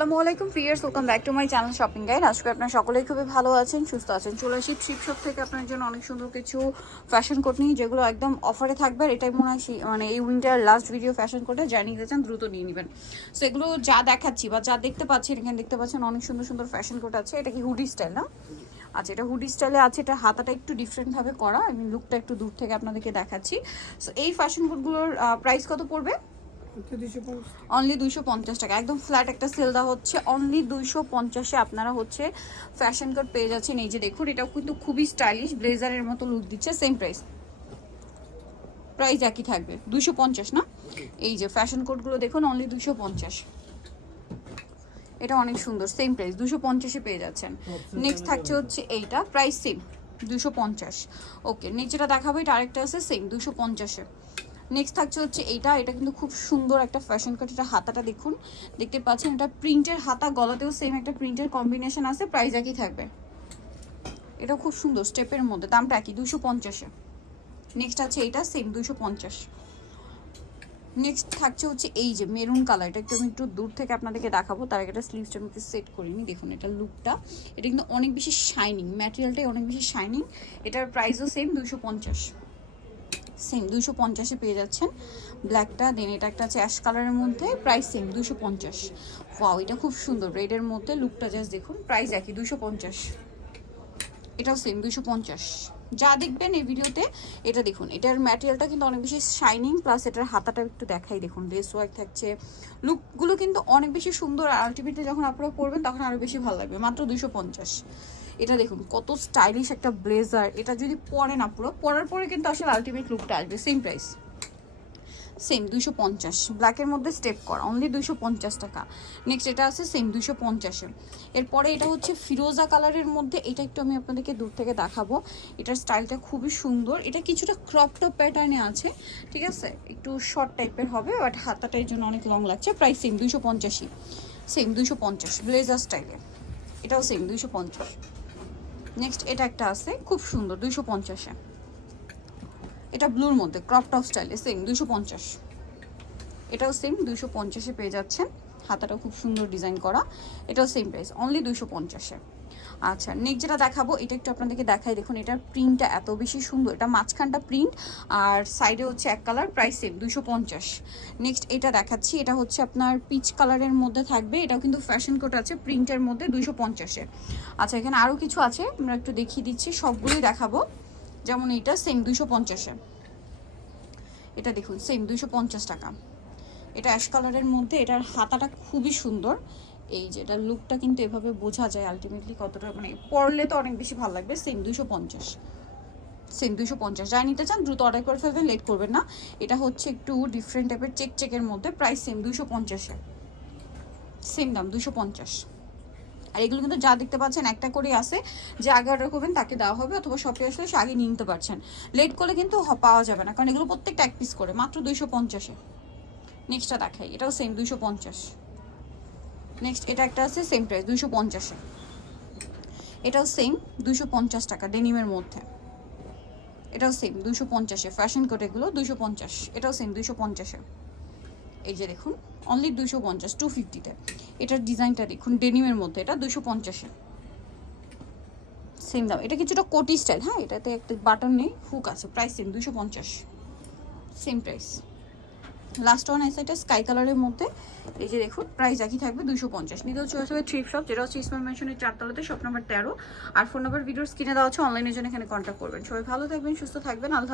আসসালামু আলাইকুম fierce welcome back to my channel shopping guide আজকে আপনারা সকলেই খুবই ভালো আছেন, সুস্থ আছেন। চলে আসি ট্রিপ শপ থেকে আপনার জন্য অনেক সুন্দর কিছু ফ্যাশন কোট নিয়ে, যেগুলো একদম অফারে থাকবে আর এটাই মনে হয় মানে এই উইন্টার লাস্ট ভিডিও ফ্যাশন কোটে যা নিতে চান দ্রুত নিয়ে নেবেন। সো এগুলো যা দেখাচ্ছি বা যা দেখতে পাচ্ছেন এখানে দেখতে পাচ্ছেন অনেক সুন্দর সুন্দর ফ্যাশন কোট আছে। এটা কি হুডি স্টাইল না? আচ্ছা এটা হুডি স্টাইলে আছে, এটা হাতাটা একটু ডিফারেন্টভাবে করা। আমি লুকটা একটু দূর থেকে আপনাদেরকে দেখাচ্ছি। সো এই ফ্যাশন কোটগুলোর প্রাইস কত পড়বে? অনলি দুইশো পঞ্চাশ টাকা। একদম ফ্ল্যাট একটা সেল দেওয়া হচ্ছে। অনলি দুইশো পঞ্চাশে আপনারা হচ্ছে ফ্যাশন কোড পেয়ে যাচ্ছেন। এই যে দেখুন এটাও কিন্তু খুবই স্টাইলিশ ব্লেজারের মতো লুক দিচ্ছে সেম প্রাইস প্রাইস একই থাকবে। দুইশো পঞ্চাশ না? এই যে ফ্যাশন কোডগুলো দেখুন অনলি দুইশো পঞ্চাশ। এটা অনেক সুন্দর সেম প্রাইস দুশো পঞ্চাশে পেয়ে যাচ্ছেন। নেক্সট থাকছে হচ্ছে এইটা প্রাইস সেম দুশো পঞ্চাশ। ওকে যেটা দেখাবো এটা আরেকটা আছে সেম দুশো পঞ্চাশে। নেক্সট থাকছে হচ্ছে এইটা, এটা কিন্তু খুব সুন্দর একটা ফ্যাশন কাট এটা হাতাটা দেখুন। দেখতে পাচ্ছেন, এটা প্রিন্টের হাতা, গলাতেও সেম একটা প্রিন্টের কম্বিনেশন আছে প্রাইস একই থাকবে। এটা খুব সুন্দর স্টেপের মধ্যে, দামটা একই দুশো পঞ্চাশে। নেক্সট আছে এইটা সেম দুশো পঞ্চাশ। নেক্সট থাকছে হচ্ছে এই যে মেরুন কালার এটা একটু আমি একটু দূর থেকে আপনাদেরকে দেখাবো, তার আগে এটা স্লিভসটা আমি সেট করিনি দেখুন এটা লুকটা এটা কিন্তু অনেক বেশি শাইনিং ম্যাটেরিয়ালটাই অনেক বেশি শাইনিং এটার প্রাইসও সেম দুশো পঞ্চাশ। সেম দুশো পঞ্চাশে পেয়ে যাচ্ছেন। ব্ল্যাকটা দেন এটা একটা অ্যাশ কালারের মধ্যে প্রাইস সেম দুশো পঞ্চাশ। ওয়াও এটা খুব সুন্দর রেডের মধ্যে লুকটা জাস্ট দেখুন প্রাইস একই দুশো পঞ্চাশ। এটাও সেম দুশো পঞ্চাশ। যা দেখবেন এই ভিডিওতে এটা দেখুন, এটার ম্যাটেরিয়ালটা কিন্তু অনেক বেশি শাইনিং প্লাস এটার হাতাটা একটু দেখাই দেখুন লেস ওয়ার্ক থাকছে। লুকগুলো কিন্তু অনেক বেশি সুন্দর, আর আলটিমেটলি যখন আপনারা পরবেন, তখন আরও বেশি ভালো লাগবে, মাত্র দুশো পঞ্চাশ। এটা দেখুন, কত স্টাইলিশ একটা ব্লেজার এটা যদি পরে না পুরো, পরার পরে কিন্তু আসলে আলটিমেট লুকটা আসবে সেম প্রাইস সেম দুইশো পঞ্চাশ। ব্ল্যাকের মধ্যে স্টেপ করা অনলি দুইশো পঞ্চাশ টাকা। নেক্সট এটা আছে সেম দুইশো পঞ্চাশে। এরপরে এটা হচ্ছে ফিরোজা কালারের মধ্যে, এটা একটু আমি আপনাদেরকে দূর থেকে দেখাবো। এটার স্টাইলটা খুবই সুন্দর। এটা কিছুটা ক্রপ টপ প্যাটার্নে আছে, ঠিক আছে? একটু শর্ট টাইপের হবে বাট হাতাটার জন্য অনেক লং লাগছে। প্রাইস সেম দুইশো পঞ্চাশই। সেম দুইশো পঞ্চাশ ব্লেজার স্টাইলে এটাও সেম দুইশো পঞ্চাশ। নেক্সট এটা একটা আছে, খুব সুন্দর, দুইশো পঞ্চাশে এটা ব্লুর মধ্যে ক্রপ টপ স্টাইলে সেম দুইশো পঞ্চাশ। এটাও সেম দুইশো পঞ্চাশে পেয়ে যাচ্ছেন। হাতাটা খুব সুন্দর ডিজাইন করা। এটাও সেম প্রাইস অনলি দুইশো পঞ্চাশে আচ্ছা নেক্সট যেটা দেখাবো, এটা একটু আপনাদেরকে দেখাই। দেখুন, এটার প্রিন্টটা এত বেশি সুন্দর। এটা মাঝখানটা প্রিন্ট আর সাইডে হচ্ছে এক কালার প্রাইস সেম দুশো পঞ্চাশ। নেক্সট এটা দেখাচ্ছি, এটা হচ্ছে আপনার পিচ কালারের মধ্যে থাকবে। এটাও কিন্তু ফ্যাশন কোট আছে প্রিন্টের মধ্যে দুইশো পঞ্চাশে আচ্ছা এখানে আরও কিছু আছে, আমরা একটু দেখিয়ে দিচ্ছি, সবগুলোই দেখাবো। যেমন এটা সেম দুইশো পঞ্চাশে এটা দেখুন সেম দুইশো পঞ্চাশ টাকা। এটা অ্যাশ কালারের মধ্যে, এটার হাতাটা খুবই সুন্দর। এই যে, এটার লুকটা কিন্তু এভাবে বোঝা যায় আলটিমেটলি কতটা মানে পড়লে তো অনেক বেশি ভালো লাগবে। সেম দুইশো পঞ্চাশ। সেম দুশো পঞ্চাশ। যাই নিতে চান, দ্রুত অর্ডার করে ফেলবেন লেট করবেন না। এটা হচ্ছে একটু ডিফারেন্ট টাইপের চেক চেকের মধ্যে। প্রাইস সেম দুশো পঞ্চাশে সেম দাম দুশো পঞ্চাশ। আর এগুলো কিন্তু যা দেখতে পাচ্ছেন, একটা করে আছে। যে আগে অর্ডার করবেন, তাকে দেওয়া হবে, অথবা শপে আসলে সে আগে নিতে পারছেন। লেট করলে কিন্তু পাওয়া যাবে না। কারণ এগুলো প্রত্যেকটা এক পিস করে, মাত্র দুইশো পঞ্চাশে নেক্সটটা দেখাই, এটাও সেম দুইশো পঞ্চাশ। নেক্সট এটা একটা আছে সেম প্রাইস দুইশো পঞ্চাশে এটাও সেম দুইশো পঞ্চাশ টাকা ডেনিমের মধ্যে। এটাও সেম দুইশো পঞ্চাশে ফ্যাশন কোট এগুলো দুইশো পঞ্চাশ, এটাও সেম দুইশো পঞ্চাশে এই যে দেখুন অনলি দুইশো পঞ্চাশ টু ফিফটিতে এটার ডিজাইনটা দেখুন ডেনিমের মধ্যে, এটা দুইশো পঞ্চাশে সেম দাম, এটা কিছুটা কোটি স্টাইল হ্যাঁ এটাতে একটা বাটন নেই হুক আছে প্রাইস সেম দুইশো পঞ্চাশ। সেম প্রাইস লাস্ট ওয়ান আছে এটা স্কাই কালারের মধ্যে। এই যে দেখুন প্রাইস একই থাকবে দুশো পঞ্চাশ। নিতে হচ্ছে হবে থ্রিপ শপ যেটা হচ্ছে ইসমাল মেনশনের চারতলাতে শপ নাম্বার তেরো। আর ফোন নাম্বার ভিডিওর স্ক্রিনে দেওয়া হচ্ছে অনলাইনের জন্য এখানে কন্ট্যাক্ট করবেন। সবাই ভালো থাকবেন, সুস্থ থাকবেন। আল্লাহ